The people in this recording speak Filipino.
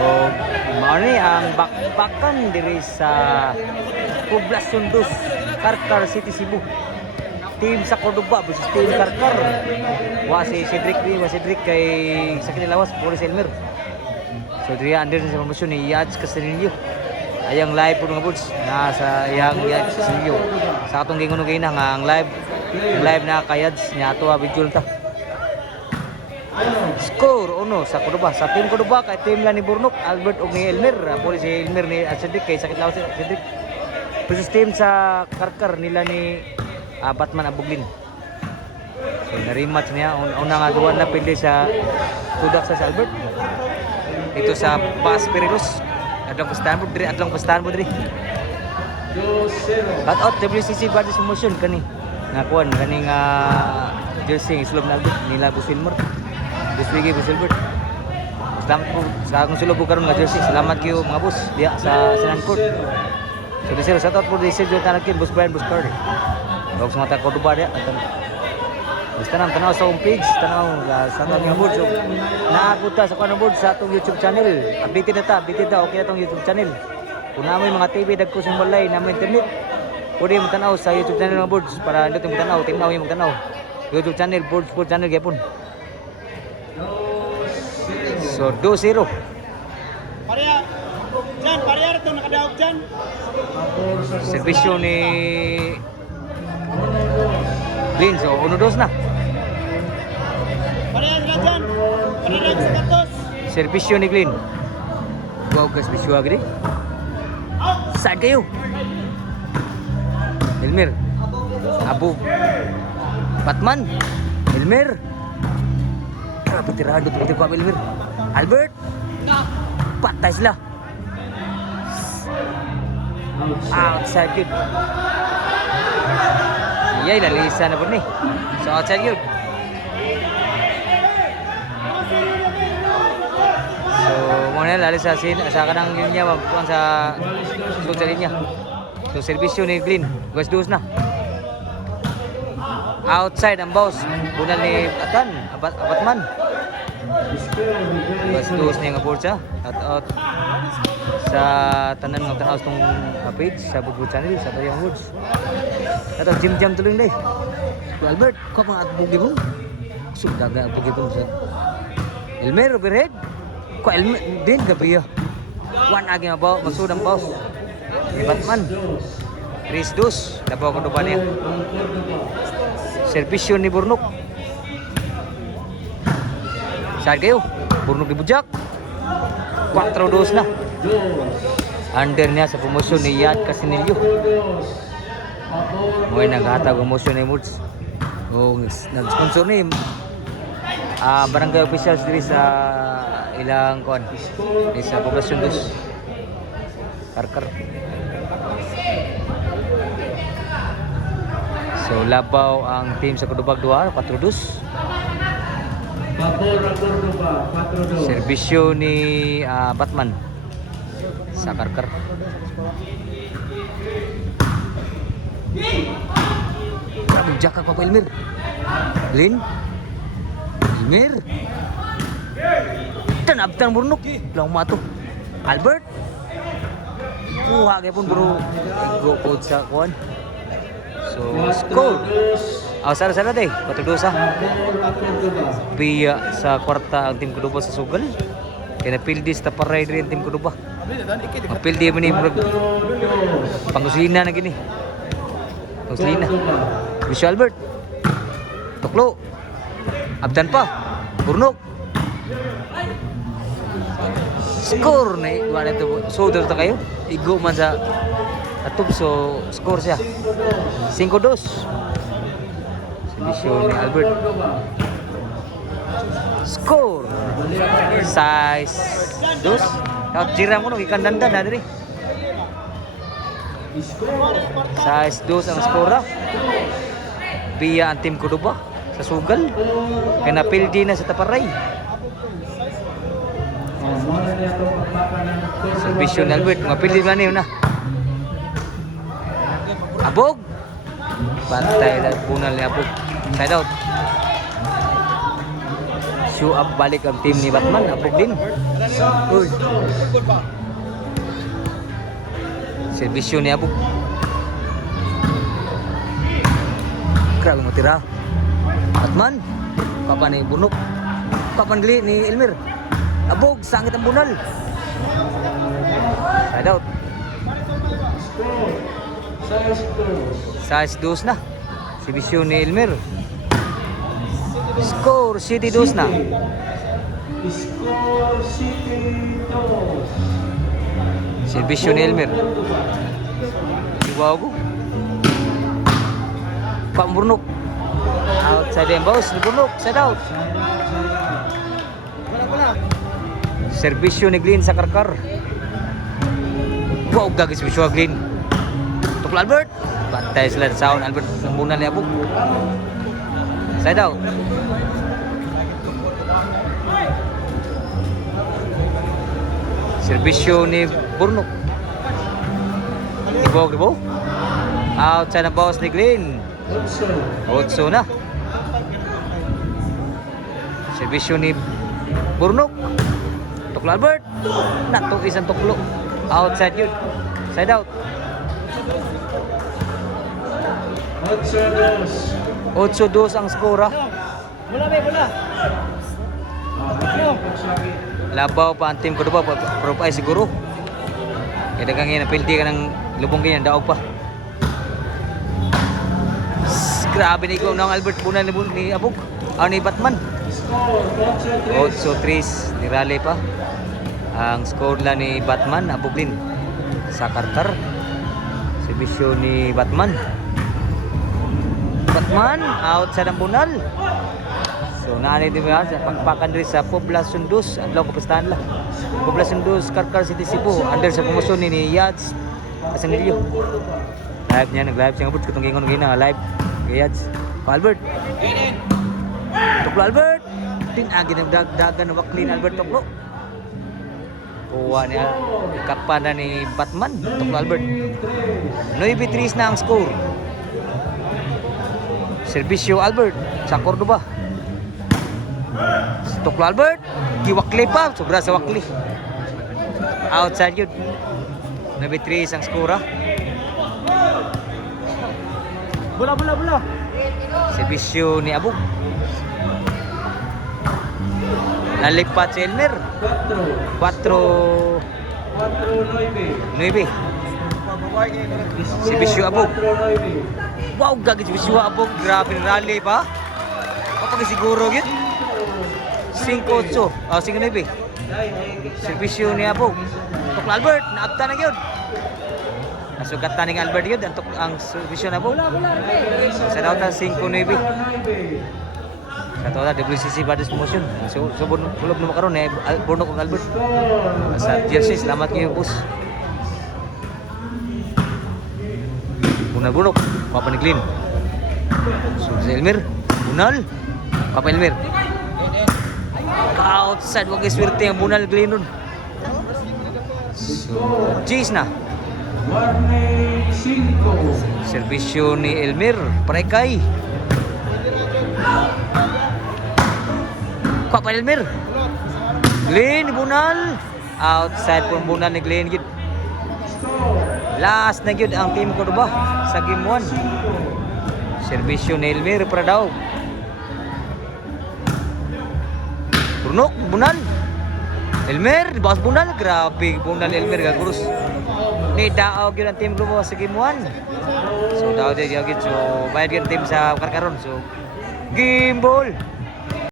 O mao ni ang bakbakan diri sa Poblacion 2, Carcar City, Cebu. Team sa Cordoba versus Team Carcar. Wa si Cedric kay sa kinilawas Boris Elmer. So diri under sa promotion ni Yats Castellillo. Ayang live po mga buds na sa iyang Yats Castellillo. Sa atong ginguno gina nga ang live na kay Yats nya ato video ta. Score uno sa Cordoba. Sa Team Cordoba kay team la ni Burnok, Albert ug ni Elmer. Boris Elmer ni Cedric kay sa kinilawas Cedric. Versus team sa Carcar nila ni Batman Abuglin. So na-rematch niya. Una nga duwan na pili sa tudak sa Albert. Ito sa Bas Perilos. Adlang pastanbo diri. Cut out WCC Brothers Promotion kani. Nakuan kani nga jersey sulod na Albert nila Busilmer. Buswigi Busilbert. Salamat po sa akong sulod karon nga jersey. Salamat kayo mga boss diya sa Sinan Court. So disir sa tot po disir jud tanakin Boss Brian Boss Cardi. Huwag sa mga Cordoba diya. Basta nang tanaw sa home page, tanaw sa atong board. So, naakuta sa kanang board sa atong YouTube channel. Updated na okay na itong YouTube channel. Kung namin mga TV, dagko sa balay, namin internet. Pwede mo tanaw sa YouTube channel mga boards para hindi mo tanaw, tingnaw yung magtanaw. YouTube channel, board channel, gapon. So, 2-0. Parehar ito nakadaog dyan. Servisyo ni Glenn, so 1-2 na. Parehar sila dyan. Parehar sa katos. Servisyo ni Glenn. Wow, servisyo agad eh. Saan kayo? Elmer. Abu. Batman. Elmer. Grabe tirado ito ko Elmer. Albert. Patay sila. Outside yun. Iyay, lalisa na po ni. So outside yun. So muna lalisa sa kanang yun niya magpuan sa sa linya. So servisyo ni Glenn. Guas-dus na. Outside ang boss. Bunal ni Batman. Guas-dus niya nga porsa. Out sa tanan ng tanaw itong page sa Bugbo channel sa Pariang Woods. Ito jam tuloy na Albert, ko mga atbugi mo. Sudaga atbugi mo sa Elmer overhead. Ko Elmer din gabi ya. One agi mabaw masudang paus. Ni Batman. Chris Dos, labaw ko ba niya. Servisyo ni Burnok. Saan kayo? Burnok di Bujak. 4-2 na. Under niya sa promosyon ni Yad Casinillo. Mo'y naghatag promosyon ni Moods. Nag-sponsor ni barangay officials diri sa ilang kuan. Di sa Poblacion 2. Carcar. So labaw ang team sa Cordoba 2, 4-2. Servisyo ni Batman sa Carcar. Grabe jaka ko pa Elmer. Lin. Elmer. Tanabtan Burnok. Lang mato. Albert. Kuha kay pun bro. Go po sa kuan. So score. Sana deh, 4-2 Biya sa kwarta ang Team Cordoba sa sugal. Kaya napildi sa taparay rin ang Team Cordoba. Mapildi mo ni Panguslina na gini. Panguslina. Lucio Albert. Tuklo. Abdan pa. Burnok. Score na wala ito. Soder ta kayo. Igo man sa atub so score siya. 5-2. Servisyo ni Albert. Score. Size 2. Kau jiram ko ikan dandan na diri. Size 2 ang skora. Biya ang Team Cordoba sa sugal. Kaya napildi na sa taparay. Servisyo ni Albert. Mapildi na niyo na. Abog. Bantay na bunal ni Abog. Side out. Show up balik ang team ni Batman. Abog din. Uy. Servisyo ni Abog. Grabe mo tira. Batman. Papa ni Bunok. Papan gli ni Elmer. Abog, sangit ang bunal. Side out. Size 2 na. Servisyo ni Elmer. Score City 2 na. Servisyo ni Elmer. Iwago. Pak Burnok. Outside yang baus ni Burnok. Side out. Servisyo ni Glenn sa karkar. Wow, gagis servisyo Glenn. Tukul Albert. Bantay sila sa sound Albert. Nambunan ni Abog. Side out. Servisyo ni Burnok. Ibo. Outside ng bawas ni Glenn. Otso na. Servisyo ni Burnok. Tuklo Albert. Nato isang tuklo. Outside yun. Side out. 8-2 ang skora. Bola. Labaw pa ang team ko diba? Pero pa ay siguro. Kaya dagang yan, napildi ka ng lubong ganyan, daog pa. Grabe na ikaw ng Albert Bunan ni Abog. Ni Batman. 8-3 ni Raleigh pa. Ang score lang ni Batman, Abog din. Sa kartar. Servisyo ni Batman. Batman, out sa Bunal. So, naanay din ba sa pagpakan rin sa Poblacion 2. Adlaw kapistahan lang. Poblacion 2, Karkar City, Cebu. Under sa promosyon ni Yads Asanilio. Live niya, nag-live siya. Abot katong gingon na live. Kay Yads. Albert. Tuklo Albert. Tinagi ng dagan na waklin Albert Tuklo. Kuha niya. Kapan na ni Batman. Tuklo Albert. 9-3 na ang score. Servisyo Albert sa Cordoba. Tuklo Albert. Giwakli pa. Sobra sa wakli. Outside yun. 9-3 ang score. Bola. Servisyo ni Abog. Nalipat si Elmer. 4-9. Servisyo Abog. Wow, gagawin servisyo Abog. Grabe ng rally pa. Kapag siguro yun. 5-8. 5-9. Servisyo ni Abog. Tuklo Albert. Naabta na yun. Nasugatan ni Albert yun. Ang servisyo na Abog. Sa daw na 5-9. Sa daw na WCC Brothers Promotion. So bulog na makaroon eh. Burnok ng Albert. Sa jersey. Salamat kayo, boss. Bunal. Papa ni Glenn. So si Elmer. Bunal. Papa Elmer. Outside. Wag iswerte ang Bunal Glenn nun. So Jace na. Servisyo ni Elmer. Parekay. Papa Elmer. Glenn, Bunal. Outside po Bunal ni Glenn. Last na yun ang team ko diba sa game 1. Servisyo ni Elmer para daw. Burnok, Bunal. Elmer, bawas Bunal. Grabe, Bunal Elmer gagurus. Ni daog yun ang team ko sa game 1. So daog yun. So bayad yun team sa Karkaron. So game ball.